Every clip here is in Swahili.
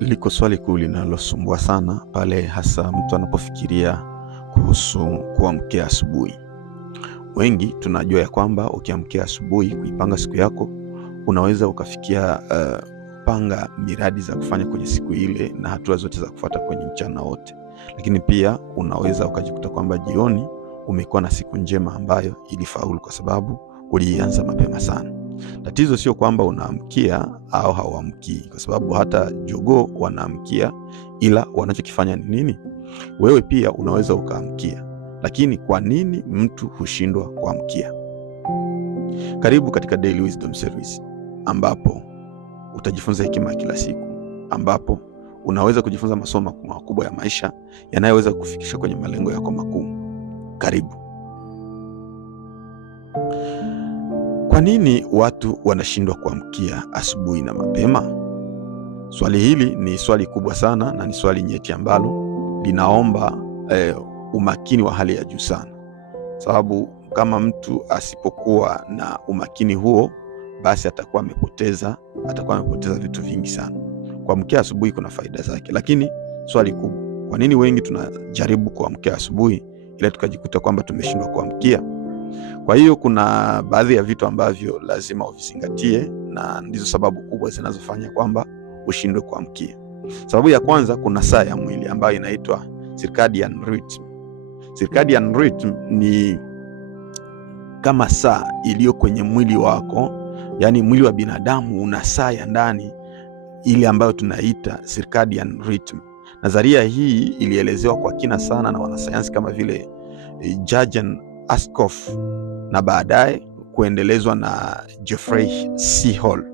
Liko swali kuu linalosumbua sana pale hasa mtu anapofikiria kuhusu kuamkia asubuhi. Wengi tunajua ya kwamba ukiamkia asubuhi kuipanga siku yako, unaweza ukafikia panga miradi za kufanya kwenye siku ile na hatua zote za kufuata kwenye mchana wote. Lakini pia unaweza ukajikuta kwamba jioni umekuwa na siku njema ambayo ilifaulu kwa sababu ulianza mapema sana. Tatizo sio kwamba unaamkia au hauamkii, kwa sababu hata jogoo wanaamkia, ila wanachokifanya ni nini? Wewe pia unaweza ukaamkia, lakini kwa nini mtu hushindwa kuamkia? Karibu katika Daily Wisdom Service, ambapo utajifunza hekima kila siku, ambapo unaweza kujifunza masomo makubwa ya maisha yanayoweza kufikisha kwenye malengo yako makuu. Karibu. Kwa nini watu wanashindwa kuamkia asubuhi na mapema? Swali hili ni swali kubwa sana na ni swali nyeti ambalo linaomba umakini wa hali ya juu sana. Sababu kama mtu asipokuwa na umakini huo, basi atakuwa amepoteza vitu vingi sana. Kuamkia asubuhi kuna faida zake, lakini swali kubwa, kwa nini wengi tunajaribu kuamkia asubuhi ila tukajikuta kwamba tumeshindwa kuamkia? Kwa hiyo kuna baadhi ya vitu ambavyo lazima uvizingatie, na ndizo sababu kubwa zinazofanya kwamba ushindwe kuamkia. Sababu ya kwanza, kuna saa ya mwili ambayo inaitwa circadian rhythm. Circadian rhythm ni kama saa iliyo kwenye mwili wako, yani mwili wa binadamu una saa ya ndani ile ambayo tunaita circadian rhythm. Nadharia hii ilielezewa kwa kina sana na wanasayansi kama vile Jurgen Askoff na baadaye kuendelezwa na Jeffrey C. Hall.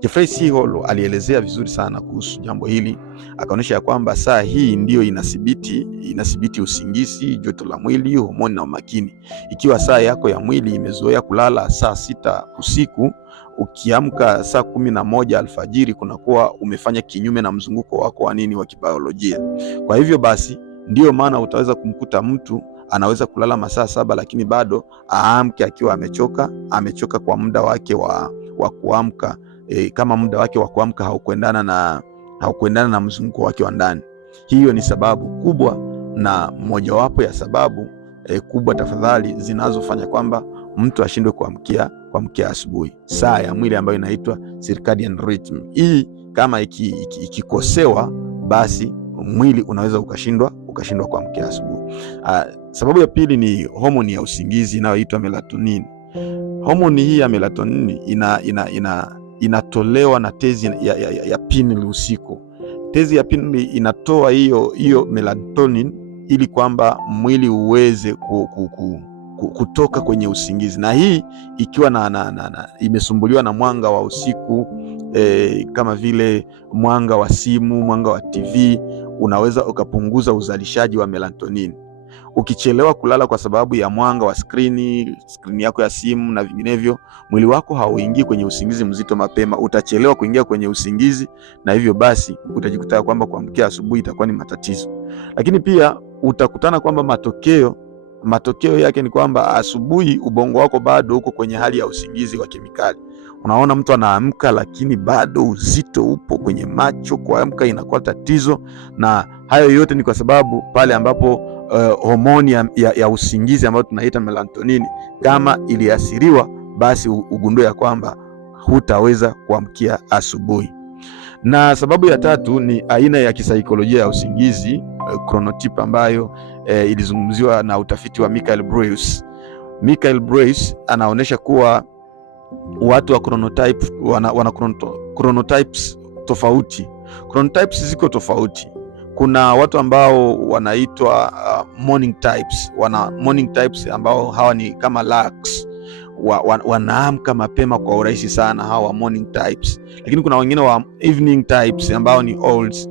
Jeffrey C. Hall alielezea vizuri sana kuhusu jambo hili, akaonyesha kwamba saa hii ndiyo inadhibiti usingizi, joto la mwili, homoni na umakini. Ikiwa saa yako ya mwili imezoea kulala saa 6 usiku, ukiamka saa 11 alfajiri, kunakuwa umefanya kinyume na mzunguko wako wa kibiolojia. Kwa hivyo basi ndiyo maana utaweza kumkuta mtu anaweza kulala masaa 7 lakini bado aamke akiwa amechoka kwa muda wake wa kuamka, kama muda wake wa kuamka haukuendana na mzunguko wake wa ndani. Hiyo ni sababu kubwa na mojawapo ya sababu kubwa tafadhali zinazofanya kwamba mtu ashindwe kuamkia asubuhi. Saa ya mwili ambayo inaitwa circadian rhythm. Hii kama ikikosewa, basi mwili unaweza ukashindwa kuamkia asubuhi. Sababu ya pili ni homoni ya usingizi inayoitwa melatonin. Homoni hii ya melatonin inatolewa na tezi ya pineal usiku. Tezi ya pineal inatoa hiyo melatonin ili kwamba mwili uweze kutoka kwenye usingizi, na hii ikiwa imesumbuliwa na mwanga wa usiku, kama vile mwanga wa simu, mwanga wa TV, unaweza ukapunguza uzalishaji wa melatonin. Ukichelewa kulala kwa sababu ya mwanga wa skrini yako ya simu na vinginevyo, mwili wako hauingii kwenye usingizi mzito mapema, utachelewa kuingia kwenye usingizi, na hivyo basi utajikuta kwamba kuamkia asubuhi itakuwa ni matatizo. Lakini pia utakutana kwamba matokeo yake ni kwamba asubuhi ubongo wako bado uko kwenye hali ya usingizi wa kemikali. Unaona mtu anaamka lakini bado uzito upo kwenye macho, kuamka inakuwa tatizo, na hayo yote ni kwa sababu pale ambapo homoni ya usingizi ambayo tunaita melatonin kama iliathiriwa, basi ugundue ya kwamba hutaweza kuamkia asubuhi. Na sababu ya tatu ni aina ya kisaikolojia ya usingizi, chronotype, ambayo ilizungumziwa na utafiti wa Michael Breus. Michael Breus anaonyesha kuwa watu wa chronotype wana chronotypes tofauti. Chronotypes ziko tofauti. Kuna watu ambao wanaitwa morning types. Wana morning types ambao hawa ni kama larks, wanaamka mapema kwa urahisi sana, hawa morning types. Lakini kuna wengine wa evening types ambao ni owls,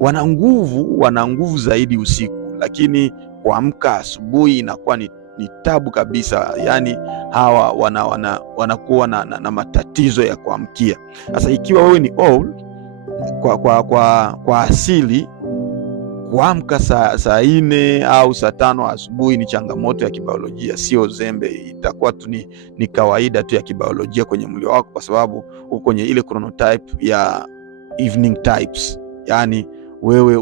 wana nguvu zaidi usiku, lakini kuamka asubuhi inakuwa ni tabu kabisa. Yani hawa wanakuwa na matatizo ya kuamkia. Sasa ikiwa wewe ni owl, kwa asili kuamka saa 4 au saa 5 asubuhi ni changamoto ya kibiolojia, sio zembe. Itakuwa tu ni kawaida tu ya kibiolojia kwenye mwili wako, kwa sababu uko kwenye ile chronotype ya evening types. Yani wewe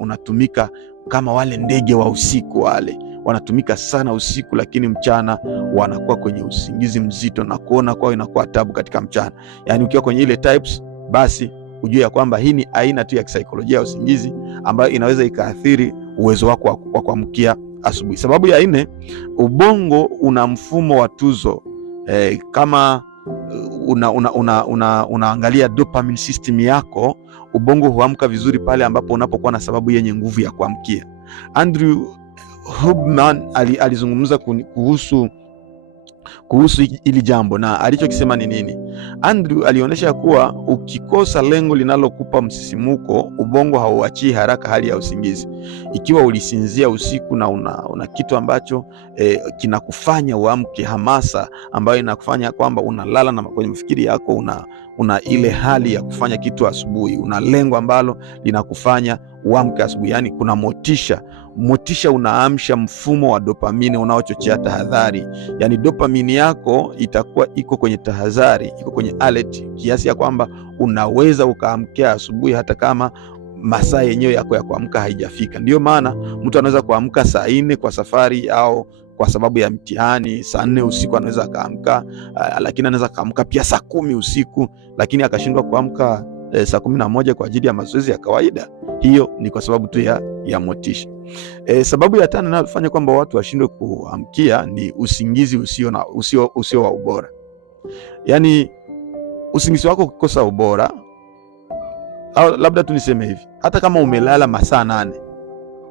unatumika kama wale ndege wa usiku, wale wanatumika sana usiku, lakini mchana wanakuwa kwenye usingizi mzito na kuona kwao inakuwa tabu katika mchana. Yani ukiwa kwenye ile types, basi ujue ya kwamba hii ni aina tu ya kisaikolojia ya usingizi ambayo inaweza ikaathiri uwezo wako wa kuamkia asubuhi. Sababu ya 4, ubongo una mfumo wa tuzo. Kama unaangalia dopamine system yako, ubongo huamka vizuri pale ambapo unapokuwa na sababu yenye nguvu ya kuamkia. Andrew Huberman alizungumza kuhusu hili jambo, na alichokisema ni nini? Andrew alionyesha kuwa ukikosa lengo linalokupa msisimuko, ubongo hauachii haraka hali ya usingizi. Ikiwa ulisinzia usiku na una kitu ambacho kinakufanya uamke, hamasa ambayo inakufanya kwamba unalala na kwenye mafikiri yako una ile hali ya kufanya kitu asubuhi, una lengo ambalo linakufanya uamke asubuhi, yani kuna motisha unaamsha mfumo wa dopamine unaochochea tahadhari. Yani dopamine yako itakuwa iko kwenye tahadhari, iko kwenye alert, kiasi ya kwamba unaweza ukaamkia asubuhi hata kama masaa yenyewe yako ya kuamka haijafika. Ndio maana mtu anaweza kuamka saa 4 kwa safari au kwa sababu ya mtihani, saa 4 usiku anaweza akaamka, lakini anaweza kaamka pia saa 10 usiku, lakini akashindwa kuamka saa 11 kwa ajili ya mazoezi ya kawaida. Hiyo ni kwa sababu tu ya motisha. Sababu ya 5 inayofanya kwamba watu washindwe kuamkia ni usingizi usio wa ubora. Yani usingizi wako ukikosa ubora, au labda tu niseme hivi, hata kama umelala masaa 8,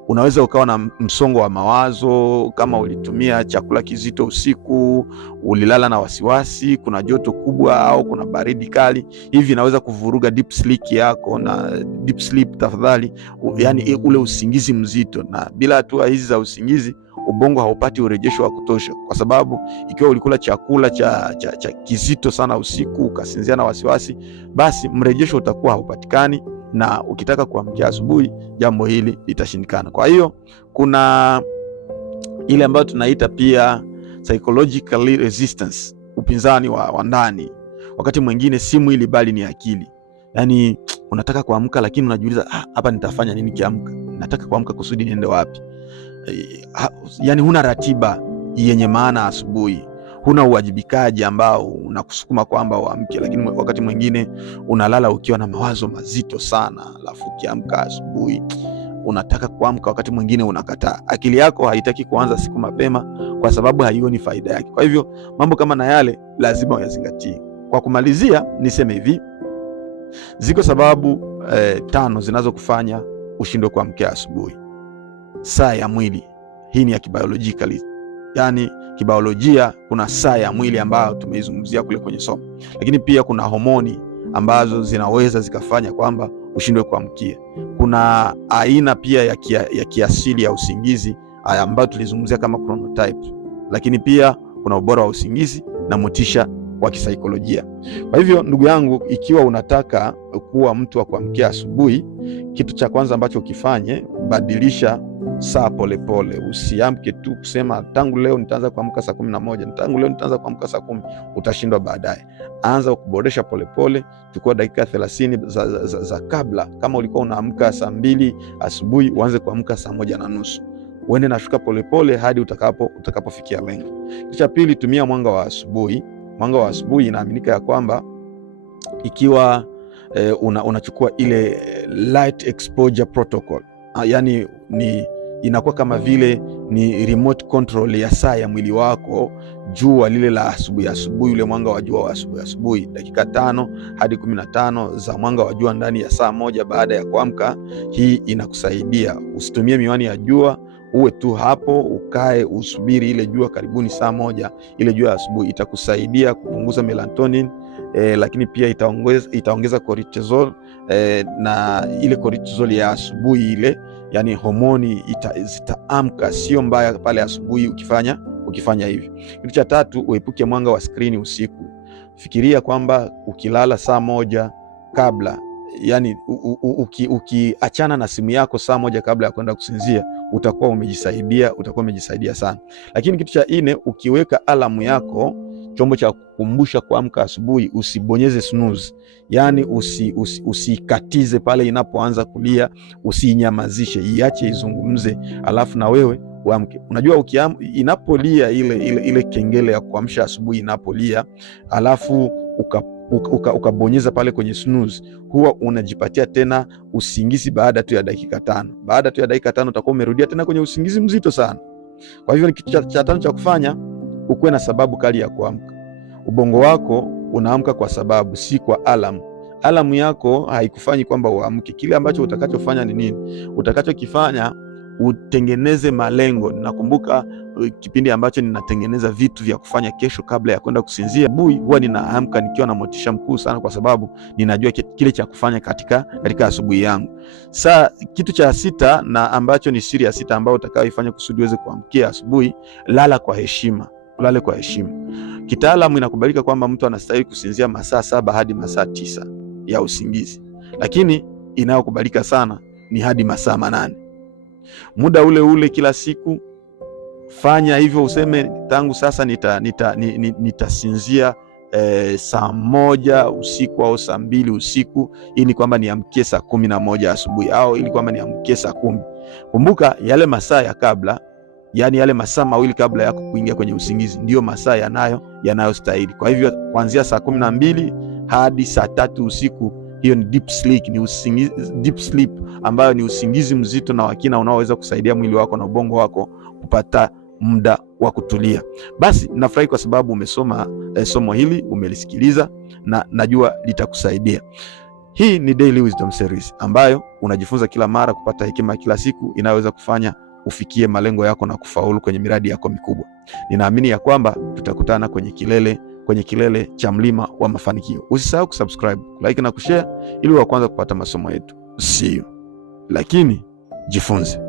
unaweza ukawa na msongo wa mawazo. Kama ulitumia chakula kizito usiku, ulilala na wasiwasi, kuna joto kubwa au kuna baridi kali, hivi inaweza kuvuruga deep sleep yako. Na deep sleep, tafadhali, yani ule usingizi mzito. Na bila hatua hizi za usingizi, ubongo haupati urejesho wa kutosha, kwa sababu ikiwa ulikula chakula cha kizito sana usiku, ukasinzia na wasiwasi, basi mrejesho utakuwa haupatikani, na ukitaka kuamkia asubuhi, jambo hili litashindikana. Kwa hiyo kuna ile ambayo tunaita pia psychological resistance, upinzani wa ndani. Wakati mwingine si mwili bali ni akili. Yani unataka kuamka, lakini unajiuliza, hapa nitafanya nini kiamka? Nataka kuamka kusudi niende wapi? Yani huna ratiba yenye maana asubuhi, huna uwajibikaji ambao unakusukuma kwamba uamke, lakini wakati mwingine unalala ukiwa na mawazo mazito sana, alafu ukiamka asubuhi unataka kuamka, wakati mwingine unakataa. Akili yako haitaki kuanza siku mapema kwa sababu haioni faida yake. Kwa hivyo mambo kama na yale lazima uyazingatie. Kwa kumalizia, niseme hivi, ziko sababu 5 zinazokufanya ushindwe kuamkia asubuhi. Saa ya mwili, hii ni ya kibiolojikali. Yani kibiolojia kuna saa ya mwili ambayo tumeizungumzia kule kwenye somo, lakini pia kuna homoni ambazo zinaweza zikafanya kwamba ushindwe kuamkia. Kuna aina pia ya kiasili ya usingizi ambayo tulizungumzia kama chronotype, lakini pia kuna ubora wa usingizi na motisha wa kisaikolojia. Kwa hivyo ndugu yangu, ikiwa unataka kuwa mtu wa kuamkia asubuhi, kitu cha kwanza ambacho ukifanye, badilisha saa polepole. Usiamke tu kusema tangu leo nitaanza kuamka saa 11, tangu leo nitaanza kuamka saa 10, utashindwa baadaye. Anza kuboresha polepole, chukua dakika 30 za kabla. Kama ulikuwa unaamka saa 2 asubuhi, uanze kuamka saa 1:30. Uende na shuka polepole hadi utakapofikia lengo. Kitu cha pili, tumia mwanga wa asubuhi. Mwanga wa asubuhi inaaminika ya kwamba ikiwa unachukua ile light exposure protocol, yani inakuwa kama vile ni remote control ya saa ya mwili wako, jua lile la asubuhi, ule mwanga wa jua wa asubuhi, dakika 5 hadi 15 za mwanga wa jua ndani ya saa 1 baada ya kuamka. Hii inakusaidia. Usitumie miwani ya jua, uwe tu hapo, ukae usubiri ile jua karibuni saa 1, ile jua ya asubuhi itakusaidia kupunguza melatonin, lakini pia itaongeza cortisol, na ile cortisol ya asubuhi ile, yani homoni zitaamka. Sio mbaya pale asubuhi ukifanya hivi. Kitu cha 3, uepuke mwanga wa skrini usiku. Fikiria kwamba ukilala saa 1 kabla, yani ukiachana na simu yako saa 1 kabla ya kwenda kusinzia, utakuwa umejisaidia sana. Lakini kitu cha 4, ukiweka alamu yako chombo cha kukumbusha kuamka asubuhi, usibonyeze snooze. Yani usikatize pale inapoanza kulia, usinyamazishe, iache izungumze, alafu na wewe uamke. Unajua inapolia ile kengele ya kuamsha asubuhi inapolia, alafu ukabonyeza pale kwenye snooze, huwa unajipatia tena usingizi baada tu ya dakika 5. Baada tu ya dakika 5 utakuwa umerudia tena kwenye usingizi mzito sana. Kwa hivyo kitu cha 5 cha kufanya, ukuwe na sababu kali ya kuamka. Ubongo wako unaamka kwa sababu, si kwa alarm. Alarm yako haikufanyi kwamba uamke. Kile ambacho utakachofanya ni nini? Utakachokifanya, utengeneze malengo. Nakumbuka kipindi ambacho ninatengeneza vitu vya kufanya kesho kabla ya kwenda kusinzia, asubuhi huwa ninaamka nikiwa na motisha mkuu sana, kwa sababu ninajua kile cha kufanya katika asubuhi yangu. Kitu cha 6 na ambacho ni siri ya 6 ambayo utakayoifanya kusudi uweze kuamkia asubuhi, lala kwa heshima. Ulale kwa heshima. Kitaalamu inakubalika kwamba mtu anastahili kusinzia masaa 7 hadi masaa 9 ya usingizi, lakini inayokubalika sana ni hadi masaa 8. Muda ule kila siku fanya hivyo, useme tangu sasa nitasinzia saa 1 usiku au saa 2 usiku, ili kwamba niamkie saa 11 asubuhi, au ili kwamba niamkie saa 10. Kumbuka yale masaa ya kabla, yani yale masaa 2 kabla ya kuingia kwenye usingizi, ndio masaa yanayostahili. Kwa hivyo kuanzia saa 12 hadi saa 3 usiku, hiyo ni deep sleep, deep sleep ambayo ni usingizi mzito na wakina unaoweza kusaidia mwili wako na ubongo wako kupata muda wa kutulia. Basi nafurahi kwa sababu umesoma somo hili, umelisikiliza, na najua litakusaidia. Hii ni Daily Wisdom Series ambayo unajifunza kila mara kupata hekima kila siku inayoweza kufanya ufikie malengo yako na kufaulu kwenye miradi yako mikubwa. Ninaamini ya kwamba tutakutana kwenye kilele cha mlima wa mafanikio. Usisahau kusubscribe, like na kushare ili wa kwanza kupata masomo yetu. See you. Lakini jifunze.